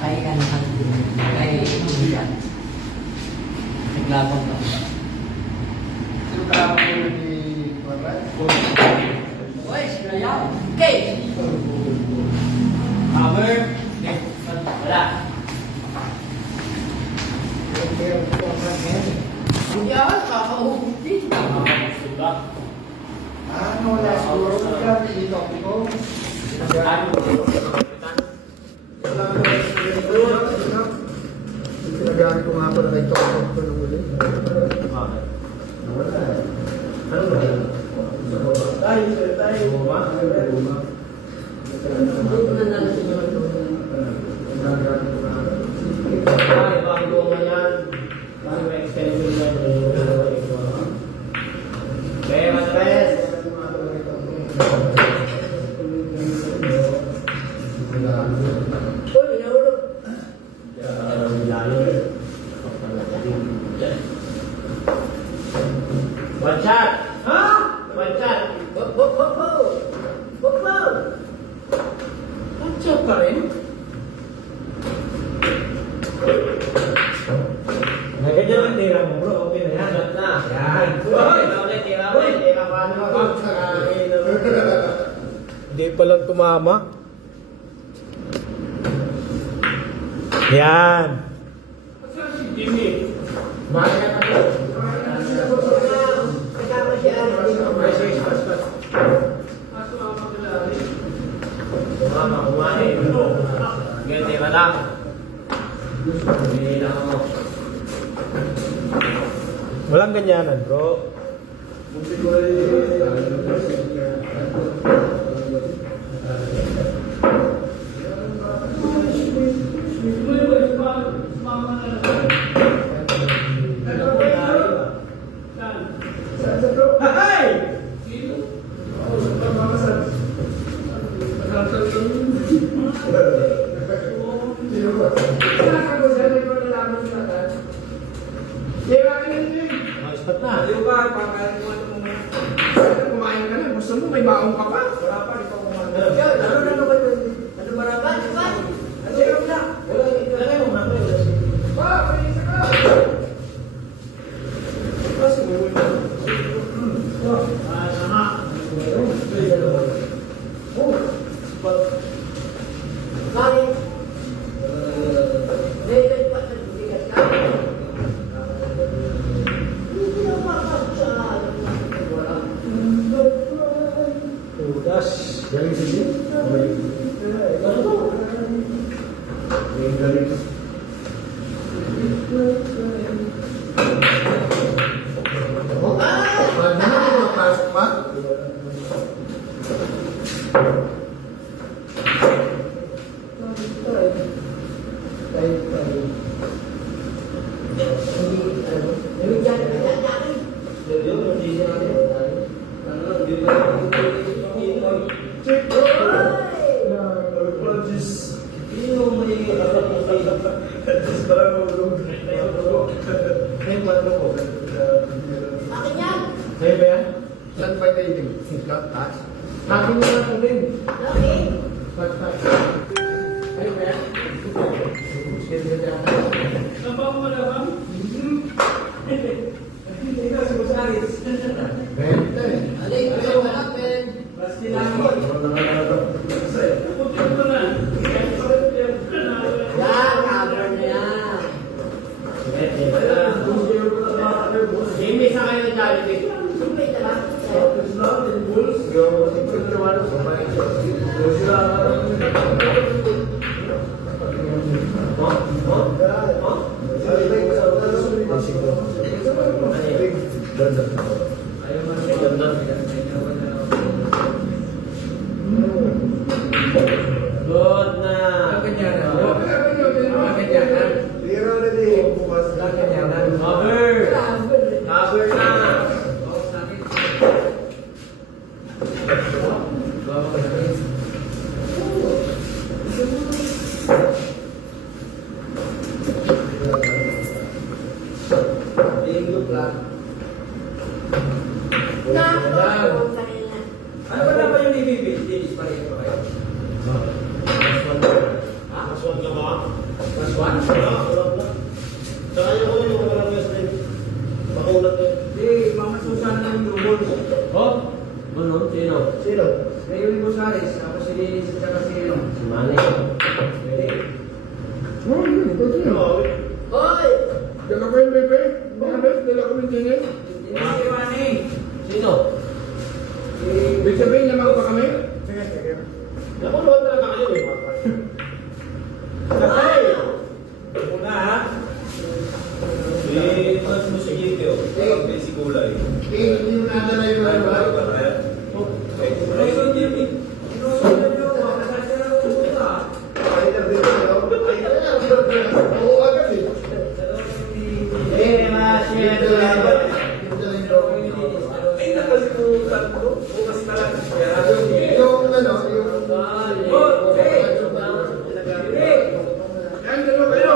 Kay kanahan din. Kay Julian. Naglabang ba? Sino ka naman yung nag-i-correct? Uy, sila yan. Okay! Cover. Okay. Wala. Hindi ako, kakahugod din. Ano, wala siguro. Kaya dito ko. Sinagamit ko nga po na ito ko nung uli. Nawala. Ano ba? Tayo. Buma? Hindi na nalasunod. Bago mo yan. Bago extension yan. Kaya mas Uy, nahulog. One shot! Ha? One shot! Hop, hop, hop, hop. Hop, hop. One shot pa rin. Nagkadyan ang tira mo bro, okay na yan. Shot na. Yan. Tira pa ano. Hindi pa lang tumama. Yan. Bakit ka na? Kasama siya. Kumain. Ganti ba lang? Hindi lang ako. Walang ganyanan bro. Stop na. Kumain ka na. Gusto mo may baong ka pa? Wala pa. Ikaw kumain. Ano maraban? Ano yung na? Pa, palisa ka! Bakit? David pa sa bigas ka? Hindi na makakasya. Wala. Tugas. Galing sa gym? Galing. Pag naman mo pasok pa? Akin yan. Sa'yo ba yan? Saan ba tayo yung tingkat? Taas? Akin yung lang rin. Akin. Sa'yo ba yan? Benta eh. Alay, ayaw ka lang, Ben. Yan, cover na yan. Hindi sa kayo ng Jollibee. Wait na lang. Good na. Cover. Cover na. Ano ba naman yung ibibig? Dinis pa rin pa kayo? Mas one ka ba? Mas one? Saka yung walang yes rin. Makulat yun. Hindi, mamasusan na yung lubol. Oh? Ano? Sino? Sino? Ngayon Gonzales, tapos si saka si ano. Si Manny. Oh, yun. Ito sino? Hoy! Dala ko yung bebe. Bakit? Dala ko yung dingin. Hindi si Manny. Sino? Ibig sabihin, lamang pa kami? Sige, sige. Nakulat talaga kayo eh. Hey! Una ha? Mas musik yun. Basic kulay. Hindi mo nadala yung ano. Ayun yun eh. Oo, agad eh. Ay, nakalimutan ko. Bukas na lang. Yung ano, yung... Yan, dalawa kayo.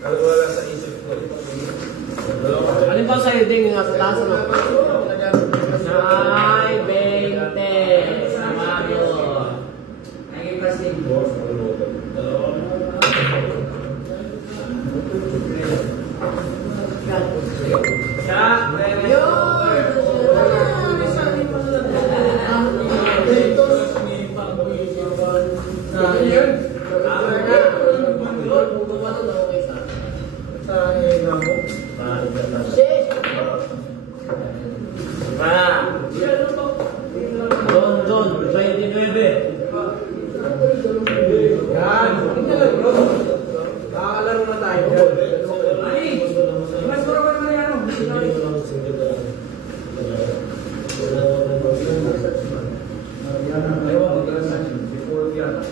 Kalau wala sa isip ko. Ano ba sa'yo din yung nasa taas mo? Ay, 20. Samado. Naging plastic. Siya, Yan. Don, 29. Yan. Kakalaro na tayo. Ay! Mas puro ka naman yan.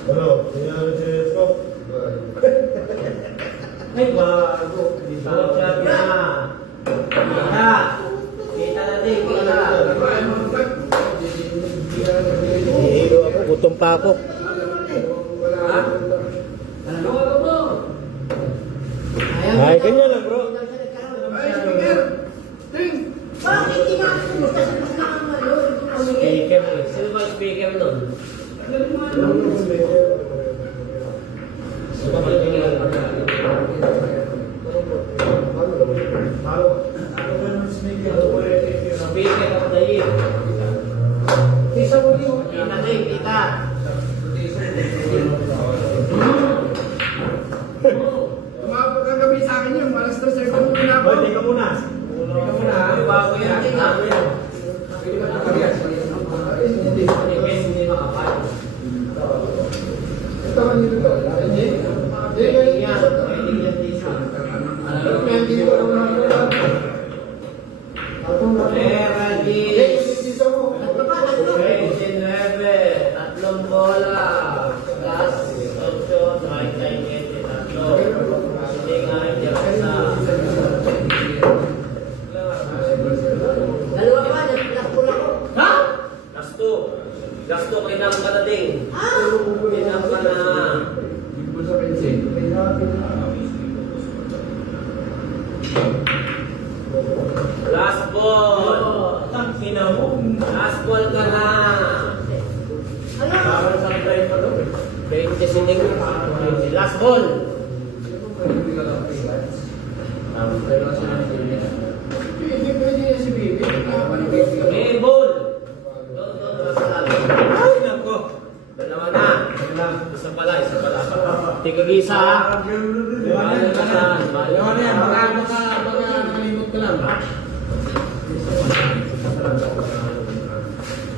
Ano? Nangyari si Scott? Ay, bago. Kita na. Kita. Kita natin. Kita. Hihilo ako. Gutom pa ako. Ay, ganyan lang bro. Bakit tinapos mo? Kasi mas nakamalo. Speaker mo. Sino ba speaker nun? Speaker of the year. Isa mo din. Kita na eh, kita. Tumawag ka gabi sa akin yun. Alas 3 seconds na ako. Hoy, teka muna. Ikaw muna ha. Bago yan. Bago yan. Pwede ba ito parehas? Hindi. Hindi makapal. Ito man dito to. Hindi. Pwede yan. Pwede yan dito. Hindi ko alam na ito. Meredis. 29. Tatlong bola. Plus 8. Right line 7. Tatlo. Hindi nga interesa. Dalawa pa, nagpula ko. Ha? Last 2. Last 2. Kinang ka na din. Kinang ka na. Last ball. Tangina mo. Last ball ka na. Ano? Para sa try pa to. 20 sining. Last ball. Hindi pwede yan si Bibi. May ball. Doon, last ball. Ay, nako. Dalawa na. Isa pala, isa pala. Tigagisa ha. Balik ka na. Balik ka na. Baka nakalimot ka lang.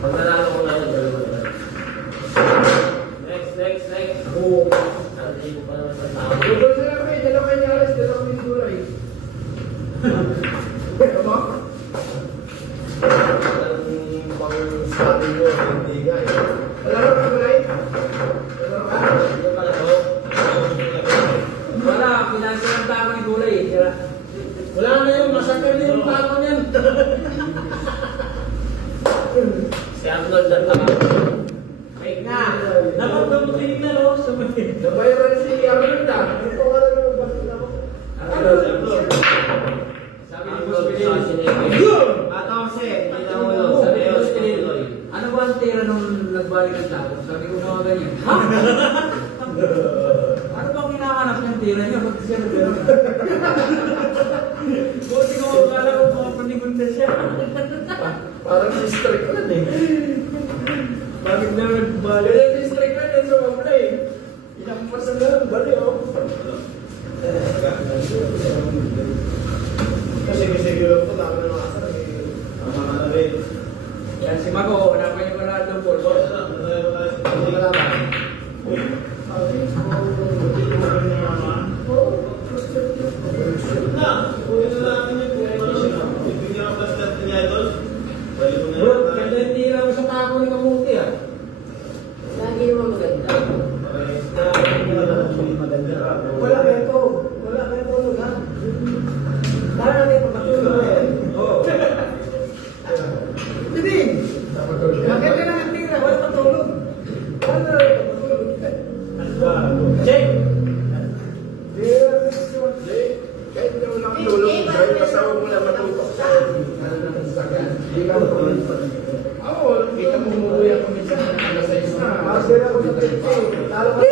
Pag nanalo ko na yun, dalawa na. Next. Hindi ko pa naman sa tao. Double sila ko eh. Dalawa kayo alas. Dalawa kayo gulay. Tama? Ang pang sabi mo, hindi nga eh. Dalawa ka gulay? Dalawa ka? Yung pala to, Wala, pinansin ang tama ni Gulay. Wala na yung masakal na yung tao niyan. Si Arnold Sabi ko mga ganyan. Ha? Ano bang hinahanap niyang tira niya? Ba't siya nagano? Buti ko akala ko mga panigunta siya. Parang district ko eh. Bakit na nagbalik? Kaya district ko yun sa mga eh. Ilang pasa na lang, bali oh. Kasi yun po, dami ng asar eh. Yan si Mago, hanapin niyo pala ng pulbo. Hindi ka naman. Bro, ganda yung tira mo sa tako ni Kamuti ah. Lagi naman maganda. Wala kayo to. Wala kayo to lugar. Para na kayo papatulog eh. Oo. Hindi. Bakit ka lang ang tira? Wala patulog. Wala na kayo papatulog. Check! Kahit na walang tulog, kahit pasawa mo lang matutok sa hindi ka matulog. Oo, kita mo umuwi ako minsan. Alas 6 na. Kasi ako sa 20. Talo ka